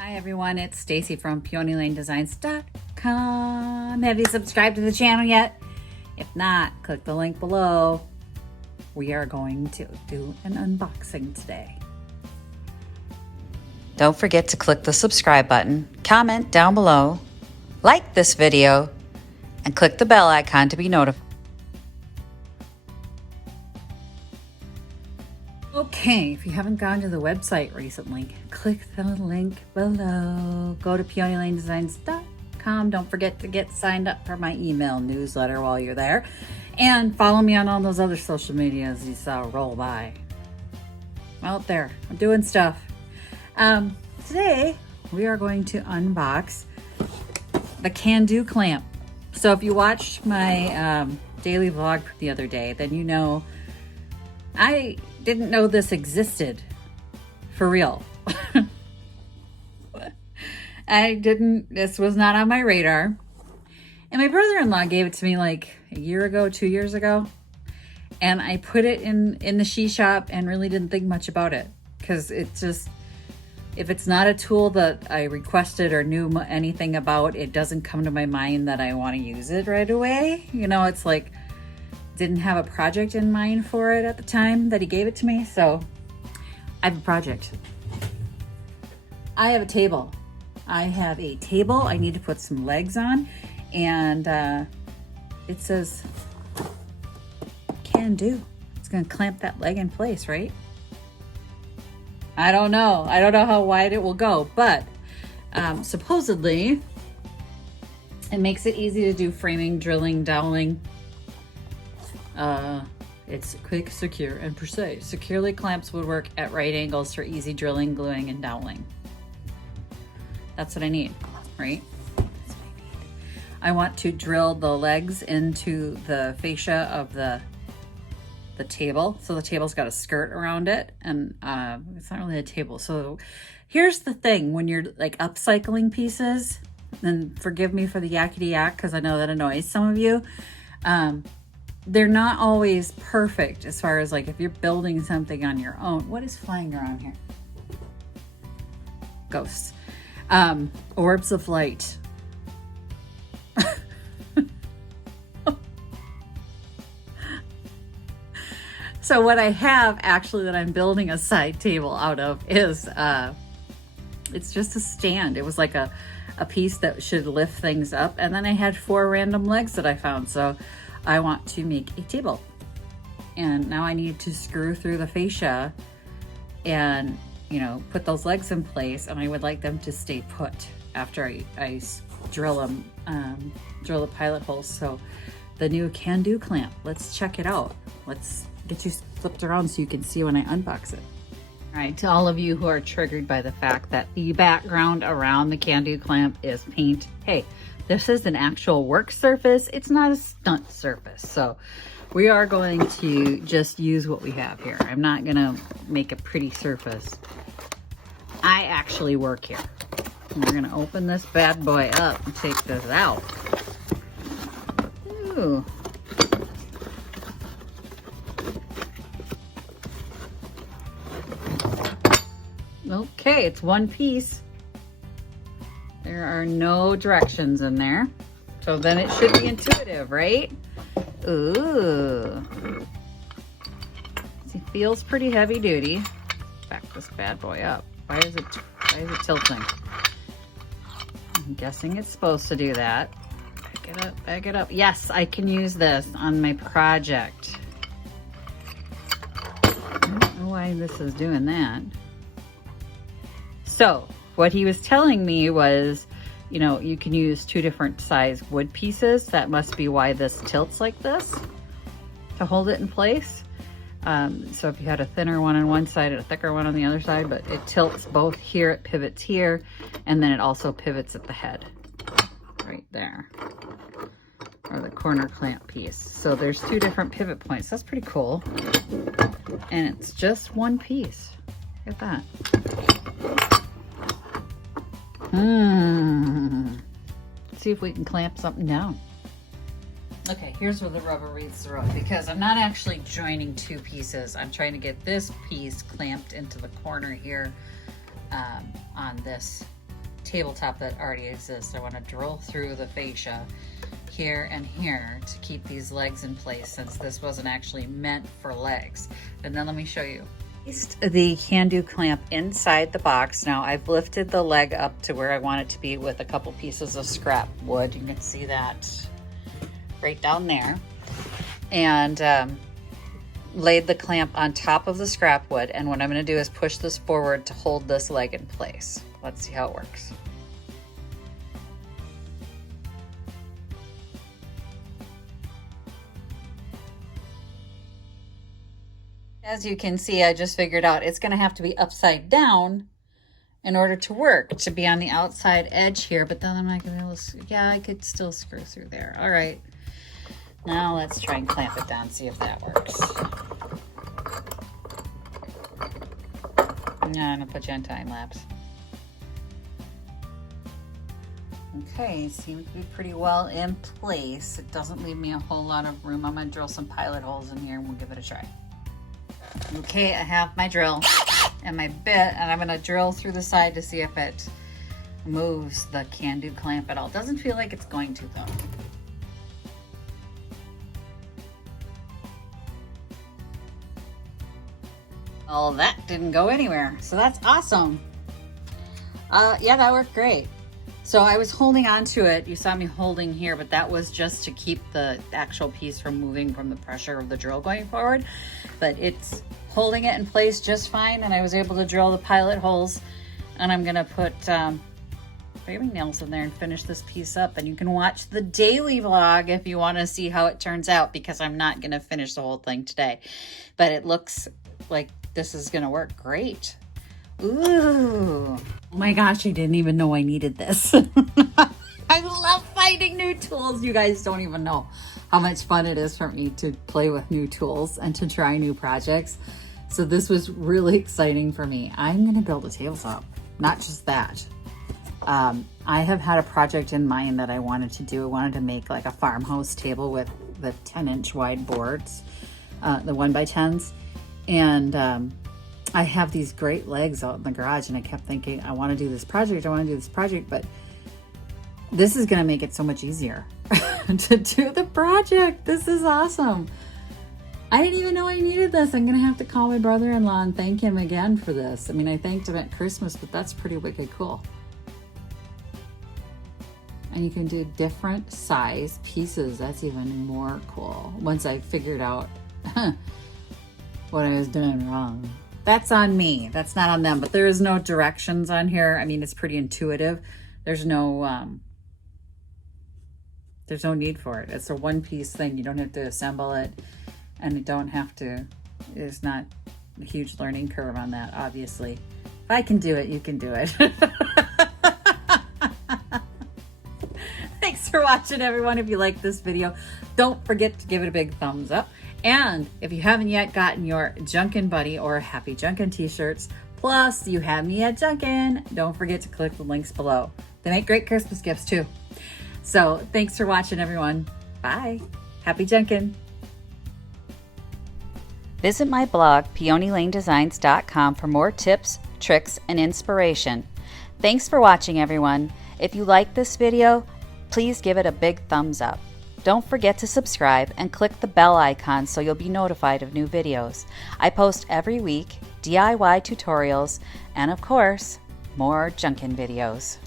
Hi everyone, it's Stacy from PeonyLaneDesigns.com. Have you subscribed to the channel yet? If not, click the link below. We are going to do an unboxing today. Don't forget to click the subscribe button, comment down below, like this video, and click the bell icon to be notified. Okay, if you haven't gone to the website recently, click the link below. Go to PeonyLaneDesigns.com. Don't forget to get signed up for my email newsletter while you're there. And follow me on all those other social medias you saw roll by. I'm out there. I'm doing stuff. Today, we are going to unbox the can-do clamp. So if you watched my daily vlog the other day, then you know I didn't know this existed for real. This was not on my radar. And my brother-in-law gave it to me like a year ago, 2 years ago. And I put it in the she shop and really didn't think much about it. Because it's just, if it's not a tool that I requested or knew anything about, it doesn't come to my mind that I want to use it right away. You know, it's like, didn't have a project in mind for it at the time that he gave it to me. So I have a project. I have a table. I need to put some legs on, and it says can do. It's gonna clamp that leg in place, right? I don't know how wide it will go, but supposedly it makes it easy to do framing, drilling, doweling. It's quick, secure, and precise. Securely clamps woodwork at right angles for easy drilling, gluing, and doweling. That's what I need, right? That's what I need. I want to drill the legs into the fascia of the table. So the table's got a skirt around it, and it's not really a table. So here's the thing, when you're like upcycling pieces, and forgive me for the yakety yak because I know that annoys some of you, they're not always perfect as far as like if you're building something on your own. What is flying around here? Ghosts. Orbs of light. So what I have actually that I'm building a side table out of is, it's just a stand. It was like a piece that should lift things up. And then I had 4 random legs that I found. So I want to make a table, and now I need to screw through the fascia and, you know, put those legs in place, and I would like them to stay put after I drill them, drill the pilot holes. So the new can-do clamp, let's check it out. Let's get you flipped around so you can see when I unbox it. All right, to all of you who are triggered by the fact that the background around the can-do clamp is paint, hey, this is an actual work surface. It's not a stunt surface. So we are going to just use what we have here. I'm not gonna make a pretty surface. I actually work here. And we're gonna open this bad boy up and take this out. Ooh. Okay, it's one piece. There are no directions in there. So then it should be intuitive, right? Ooh. It feels pretty heavy duty. Back this bad boy up. Why is it tilting? I'm guessing it's supposed to do that. Back it up, back it up. Yes, I can use this on my project. I don't know why this is doing that. So what he was telling me was, you know, you can use 2 different size wood pieces. That must be why this tilts like this, to hold it in place. So if you had a thinner one on one side and a thicker one on the other side, but it tilts both here, it pivots here, and then it also pivots at the head, right there, or the corner clamp piece. So there's 2 different pivot points. That's pretty cool. And it's just one piece. Look at that. Let's see if we can clamp something down. Okay, here's where the rubber meets the road, because I'm not actually joining 2 pieces. I'm trying to get this piece clamped into the corner here on this tabletop that already exists. I want to drill through the fascia here and here to keep these legs in place, since this wasn't actually meant for legs. And then let me show you. The can-do clamp inside the box. Now I've lifted the leg up to where I want it to be with a couple pieces of scrap wood. You can see that right down there. And laid the clamp on top of the scrap wood. And what I'm going to do is push this forward to hold this leg in place. Let's see how it works. As you can see, I just figured out it's going to have to be upside down in order to work, to be on the outside edge here, but then I'm not going to be able to, yeah, I could still screw through there. All right, now let's try and clamp it down, see if that works. Now I'm going to put you on time lapse. Okay, seems to be pretty well in place. It doesn't leave me a whole lot of room. I'm going to drill some pilot holes in here and we'll give it a try. Okay, I have my drill and my bit, and I'm going to drill through the side to see if it moves the can-do clamp at all. Doesn't feel like it's going to, though. Well, that didn't go anywhere, so that's awesome. Yeah, that worked great. So I was holding on to it. You saw me holding here, but that was just to keep the actual piece from moving from the pressure of the drill going forward. But it's holding it in place just fine, and I was able to drill the pilot holes. And I'm gonna put framing nails in there and finish this piece up. And you can watch the daily vlog if you wanna see how it turns out, because I'm not gonna finish the whole thing today. But it looks like this is gonna work great. Ooh, oh my gosh, I didn't even know I needed this. I love finding new tools. You guys don't even know how much fun it is for me to play with new tools and to try new projects. So this was really exciting for me. I'm gonna build a tabletop, not just that. I have had a project in mind that I wanted to do. I wanted to make like a farmhouse table with the 10-inch wide boards, the 1x10s. And I have these great legs out in the garage, and I kept thinking, I want to do this project, but this is going to make it so much easier to do the project. This is awesome. I didn't even know I needed this. I'm going to have to call my brother-in-law and thank him again for this. I mean, I thanked him at Christmas, but that's pretty wicked cool. And you can do different size pieces. That's even more cool. Once I figured out what I was doing wrong. That's on me. That's not on them. But there is no directions on here. I mean, it's pretty intuitive. There's no need for it. It's a one-piece thing. You don't have to assemble it, and you don't have to. There's not a huge learning curve on that, obviously. If I can do it, you can do it. Thanks for watching, everyone. If you like this video, don't forget to give it a big thumbs up. And if you haven't yet gotten your Junkin Buddy or Happy Junkin t-shirts, plus you have me at Junkin, don't forget to click the links below. They make great Christmas gifts too. So thanks for watching, everyone. Bye. Happy Junkin. Visit my blog, peonylanedesigns.com, for more tips, tricks, and inspiration. Thanks for watching, everyone. If you like this video, please give it a big thumbs up. Don't forget to subscribe and click the bell icon so you'll be notified of new videos. I post every week DIY tutorials and, of course, more Junkin videos.